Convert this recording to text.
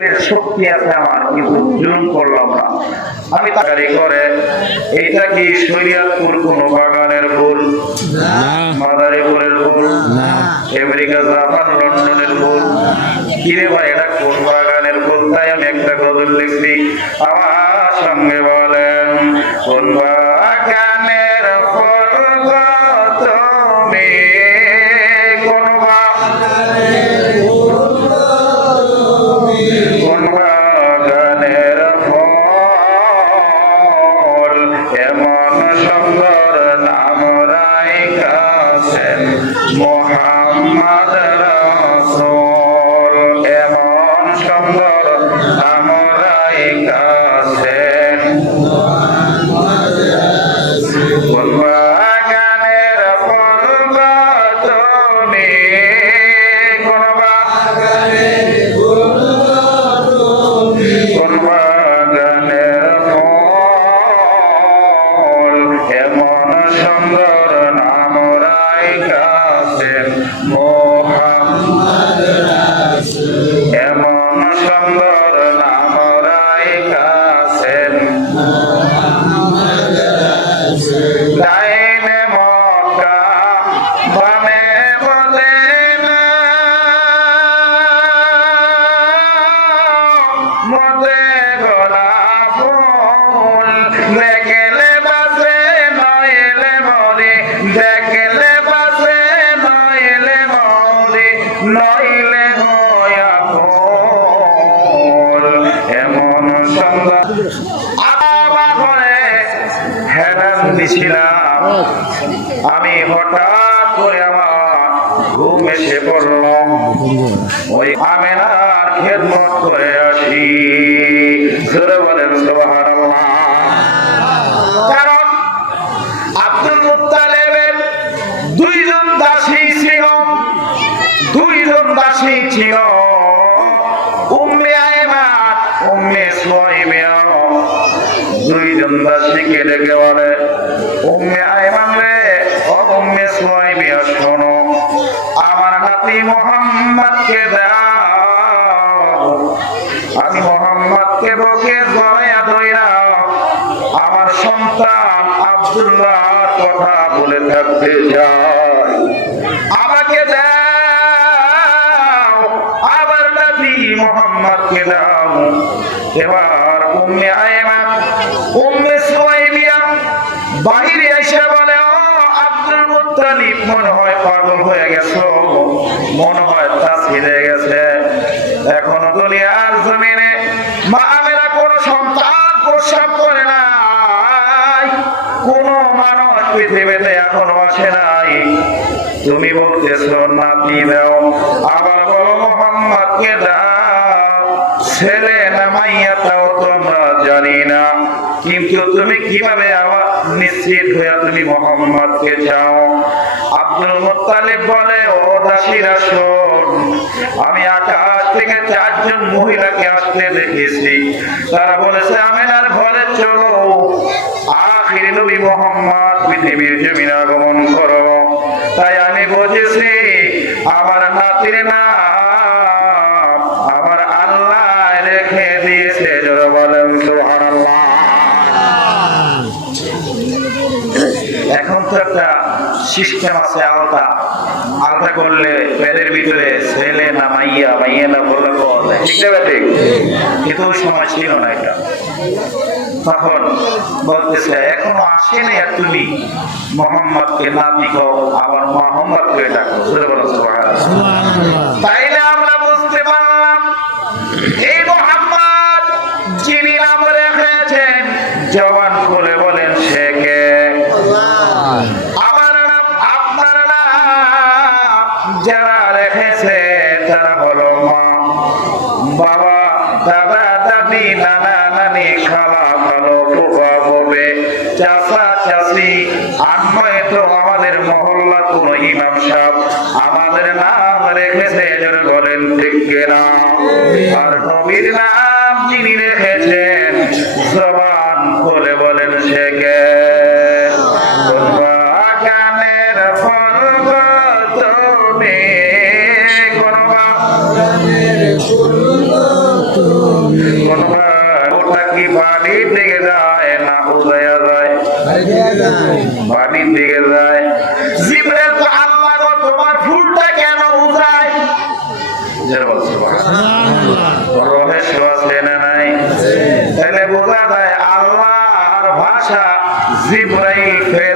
শক্তি আছে আমার, কিন্তু জুলুম করলাম না। আমি তাড়াতাড়ি করে এইটা কি শরীয়তপুর কোন বাগানের ফুল, মাদারীপুরের ফুল, আমেরিকা, জাপান, লন্ডনের ফুল? কিরে ভাই, এটা কোন বাগানের ফুল? তাই আমি একটা গজল লিখছি। আমার সঙ্গে বলেন, কোন বাগানের ফুল তুমি, কোন বাগানের ফল এমন সুন্দর নাম রাইখাছেন মুহাম্মদ রাসূল, এমন সুন্দর নাম রাইখাছেন কোন বাগানের ফল তুমি, কোন বাগানের ফল এমন সুন্দর নাম রাইখাছেন মুহাম্মদ রাসূল, এমন সুন্দর নাম রাইখাছেন মুহাম্মদ রাসূল। ডাইনে মক্কা বামে মদিনা, মধ্যে গোলাপ ফুল, দেখলে বাসে নইলে মরে, দেখলে বাসে নইলে মরে, নইলে হয়া ফুল এমন সুন্দর। আমার ঘরে হেরান দিছিলাম আমি, হঠাৎ করে আমার ঘুম এসে পড়ল। ওই আমেনার খেদমত করে আসি। জোরে বলেন সুবহানাল্লাহ। কারণ আব্দুল মুত্তালিবের দুইজন দাসী ছিল, দুইজন দাসী ছিল, উম্মে আয়মান, উম্মে সুলাইমিয়া। দুইজন দাসীকে ডেকে বলে, উম্মে আয়মান রে, ও উম্মে সুলাইমিয়া, শোনো, আমার নাতি মুহাম্মদকে দাও। আমি মুহাম্মদকে বুকে জড়াইয়া ধইরা আমার সন্তান আব্দুল্লাহর কথা বলে থাকতে চাই। আমাকে দাও, আবার নাতি মুহাম্মদকে দাও। এবার উম্মে আয়মান, উম্মে সুলাইমিয়া বাহিরে এসে বলে, ও আব্দুল মুত্তালিব, মনে হয় পাগল হয়ে গেছো, মনে হয় তা ছিঁড়ে গেছে। এখনো দুনিয়ার জমিনে মা আমেনা কোন সন্তান প্রসব করে নাই, কোন মানুষ পৃথিবীতে এখনো আসে নাই। তুমি বলতেছো নাতি দাও, আবার বলো মুহাম্মদকে দাও। ছেলে না মাইয়া তাও তোমরা জানি না, কিন্তু তুমি কিভাবে আবার নিশ্চিত হয়ে তুমি মুহাম্মদকে চাও? আব্দুল মুত্তালিব বলে, ও দাসীরা শোন, আমি আকাশ থেকে 4 জন মহিলাকে আসতে দেখেছি। তারা বলেছে আমেনার ঘরে চলো, আখির নবী মুহাম্মদ পৃথিবীর জমিনে আগমন করো। তাই আমি বুঝেছি আমার নাতির নাম আমার আল্লাহ রেখে দিয়েছে। যারা বলেন সুবহানাল্লাহ। এখন তো একটা সিস্টেম আছে, আলতা, আলতা করলে পেটের ভিতরে ছেলে না মাইয়া, মাইয়া না বললে ঠিক না, ঠিক? কিন্তু ওই সময় ছিল না এটা। তখন বলতেছে এখনো আসেনি, আর তুমি মুহাম্মদকে নাতি কও, আবার মুহাম্মদ করে ডাকো। তাইলে আমরা বুঝতে পারলাম এই মুহাম্মদ যিনি নাম রেখেছেন, জবান খুলে বলেন সে কে? আমার নাম, আপনার নাম যারা রেখেছে তারা হলো মা, বাবা, দাদা, দাদি, নানা, নানি, খালা, খালো, ফুফা, ফুফে, চাচা, চাচি, আর নয়তো আমাদের মহল্লা কোন ইমাম সাহেব আমাদের নাম রেখেছে। যারা বলেন ঠিক কিনা? আর নবীর নাম যিনি রেখেছেন, জবান খুলে বলেন সে কে? বাগানের ফল তুমি, কোন বাগানের ফুল ওটা কি বাড়ির দিকে যায় না উদয়া যায়? বাড়ির দিকে যায়। জিবরাইল তো আল্লাহ গো তোমার ফুলটা কেন উজায়? রহস্য আছে না নাই? তাহলে বোঝা যায় আল্লাহর ভাষা জিবরাইল